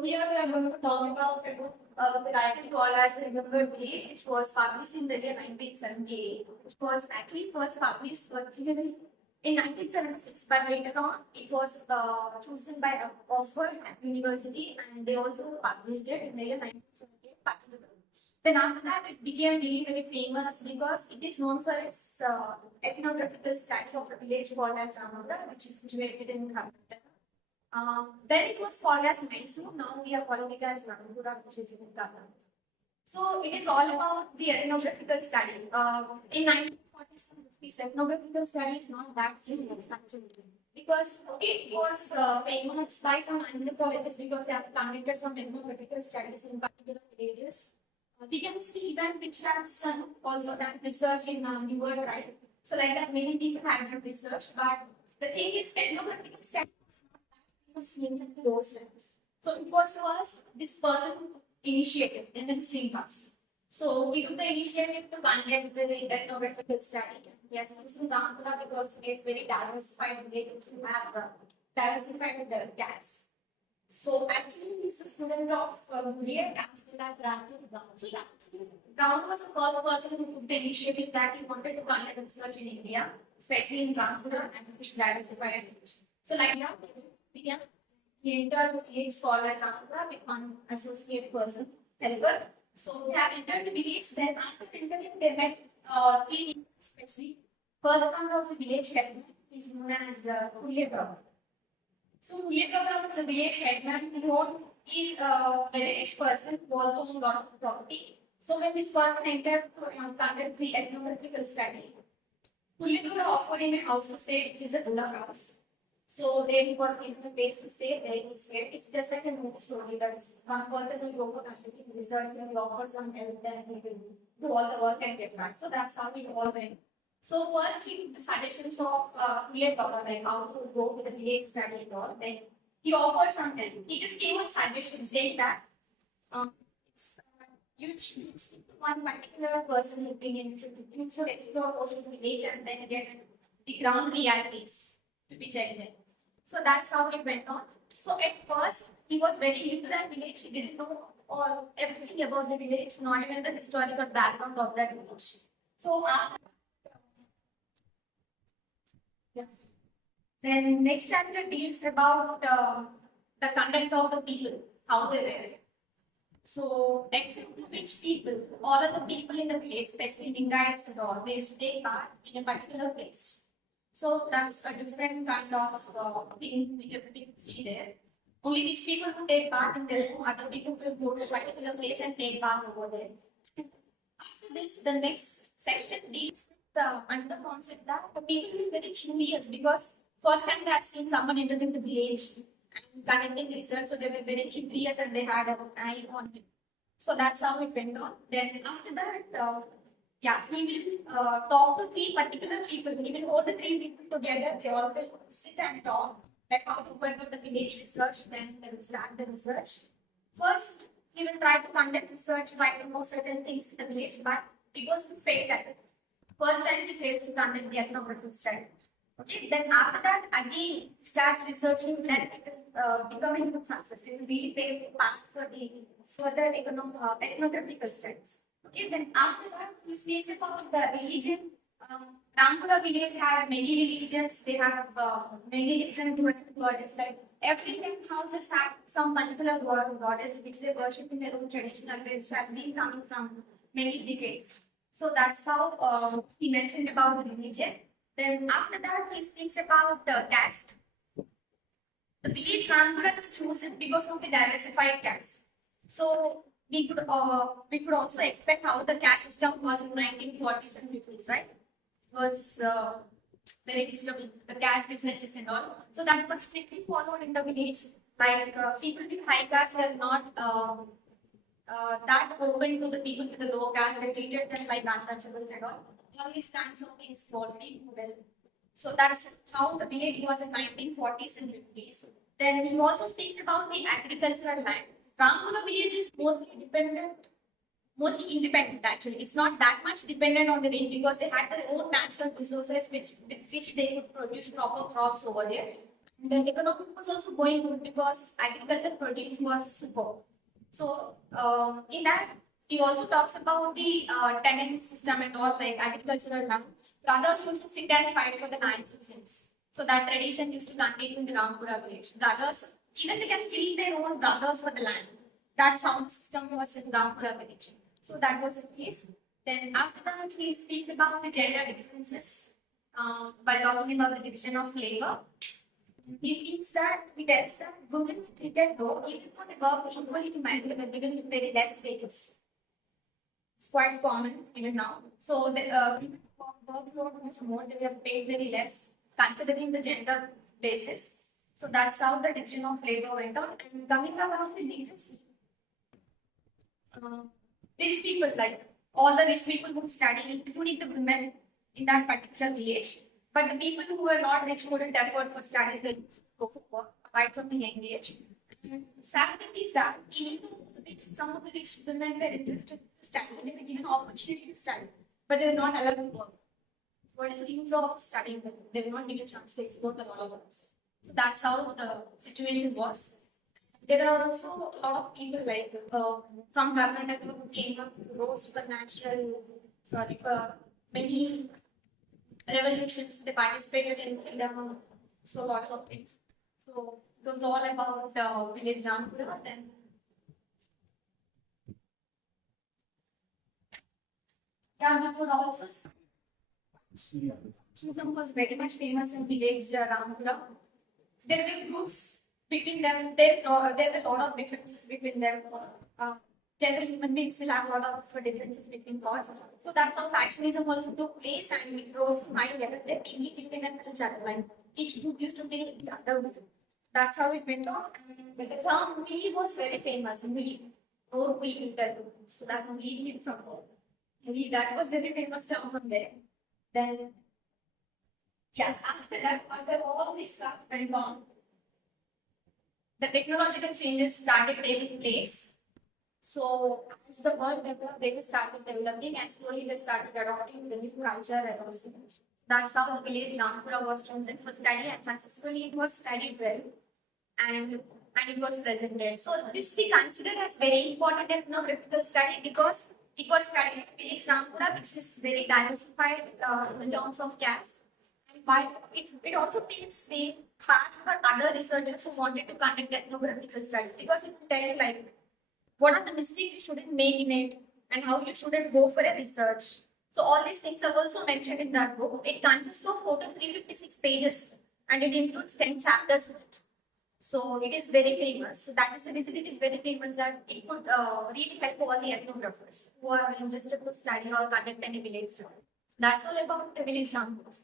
So here we are going to talk about a book the title called as The Remembered Village, which was published in the year 1978, which was actually first published originally in 1976, but later on it was chosen by Oxford University, and they also published it in the year 1978 particularly. Then after that, it became really very famous because it is known for its ethnographical study of a village called as Ramagura, which is situated in Karnataka. Then it was called as Mysore. Now we are calling it as Ramagura, which is in Karnataka. So it is all about the ethnographical study. In 1940s, ethnographical study is not that famous actually, because it was famous by some anthropologists because they have conducted some ethnographical studies in particular villages. We can see even Richard's son also done research in Newer, right? So like that, many people have done research, but the thing is, ethnographical study was named in those sense. So it was first this person who initiated and then Srinivas. So we took the initiative to conduct the ethnographical studies. Yes, this is Ramagura because it's very diversified. They have diversified gas. So actually, he's a student of Gurier as well as Ramagura Brown. So Brown was the first person who took the initiative that he wanted to conduct research in India, especially in Ramagura as it is diversified. So like that, began. He entered the village called as Ramagura with one associate person, helper. So they have entered the village. Then after entering, they met three people especially. First one was the village headman. He is known as Kulya. So Mulya was the village headman who is a very rich person who also owns a lot of property. So when this person entered to conduct the ethnographical study, Mulya offered him a house to stay, which is a villa house. So there he was given a place to stay. There he stayed. It's just like a movie story. That's one person will go for conducting research, when he offers some help, then he will do all the work and get back. So that's how it all went. So first he took the suggestions of Mulya, like how to go with the village study and all. Then he offered some help. He just gave a suggestion saying that it's, you should stick to one particular person's opinion. You should explore social village and then get the ground realities to be checked. So that's how it went on. So at first he was very new to that village. He didn't know all everything about the village, not even the historical background of that village. So then next chapter deals about the conduct of the people, how they were. So except the rich people, all of the people in the village, especially Lingayats and all, they used to take part in a particular place. So that's a different kind of thing we can see there. Only rich people who take part in their home, other people will go to a particular place and take part over there. After this, the next section deals with another concept that the people are very curious because first time they have seen someone entering the village and conducting research, so they were very curious and they had an eye on him. So that's how it went on. Then after that, he will talk to three particular people. He will hold the three people together. They all will sit and talk, like how to went on the village research. Then they will start the research. First, he will try to conduct research, try to know certain things in the village, but it was failed at it. First time he fails to conduct the ethnographical study. Okay, then after that, again, he starts researching, then it will become a good success. It will really pave the path for the further ethnographical studies. Okay, then after that, he speaks about the religion. Ramagura village has many religions. They have many different goddesses. Like every 10 houses have some particular god or goddess which they worship in their own traditional way, which has been coming from many decades. So that's how he mentioned about the religion. Then after that, he speaks about caste. The village Ramagura is chosen because of the diversified caste. So we could also expect how the caste system was in 1940s and 50s, right? It was very disturbing, the caste differences and all. So that was strictly followed in the village. Like people with high caste were not that open to the people with the low caste. They treated them like untouchables and all. All these kinds of things followed well. So that's how the village was in 1940s and 50s. Then he also speaks about the agricultural land. Ramagura village is mostly independent actually. It's not that much dependent on the rain because they had their own natural resources with which they could produce proper crops over there. The economy was also going good because agriculture produce was super. So in that, he also talks about the tenant system and all, like agricultural land. Brothers used to sit and fight for the lands and things. So that tradition used to continue in the Rampura village. Brothers, even they can kill their own brothers for the land. That's how the system was in Rampura village. So that was the case. Then after that, he speaks about the gender differences by talking about the division of labor. He speaks that he tells that women were treated low even though they work equally to men, they were given very less wages. It's quite common even now. So the women workload was more, they were paid very less considering the gender basis. So that's how the division of labor went on. And coming about the leaders, rich people, like all the rich people would study, including the women in that particular village. But the people who were not rich couldn't afford for studies, they used to go for work right from the young age. And sad thing is that even though some of the rich women were interested to study, they were given opportunity to study, but they were not allowed to work. What is the use of studying them? They were not given a chance to explore the knowledge. So that's how the situation was. There are also a lot of people like from Karnataka who came up, rose to the natural, sorry, for many revolutions. They participated in freedom, so lots of things. So those all about village Rampura. Then yeah, we could also Susan was very much famous in village Rampura. There were groups between them. There were a lot of differences between them. General human beings will have a lot of differences between thoughts. So that's how factionism also took place, and it rose to high level where people killed and each other. Like each group used to kill the other group. That's how it went on. But the term "we" was very famous. We, or we interview. So that we came from we. That was very famous term from there. Then yeah, after that, after all this stuff went on, the technological changes started taking place. So as the world developed, they started developing and slowly they started adopting the new culture and also. That's how the village Rampura was chosen for study, and successfully it was studied well and it was presented. So this we consider as very important ethnographical study because it was studied in village Rampura, which is very diversified in terms of caste. And while it also paves way path for other researchers who wanted to conduct ethnographical study because it will tell you like what are the mistakes you shouldn't make in it and how you shouldn't go for a research. So all these things are also mentioned in that book. It consists of total 356 pages and it includes 10 chapters. So it is very famous. So that is the reason it is very famous that it could really help all the ethnographers who are interested to study or conduct any village study. That's all about the village Rampura.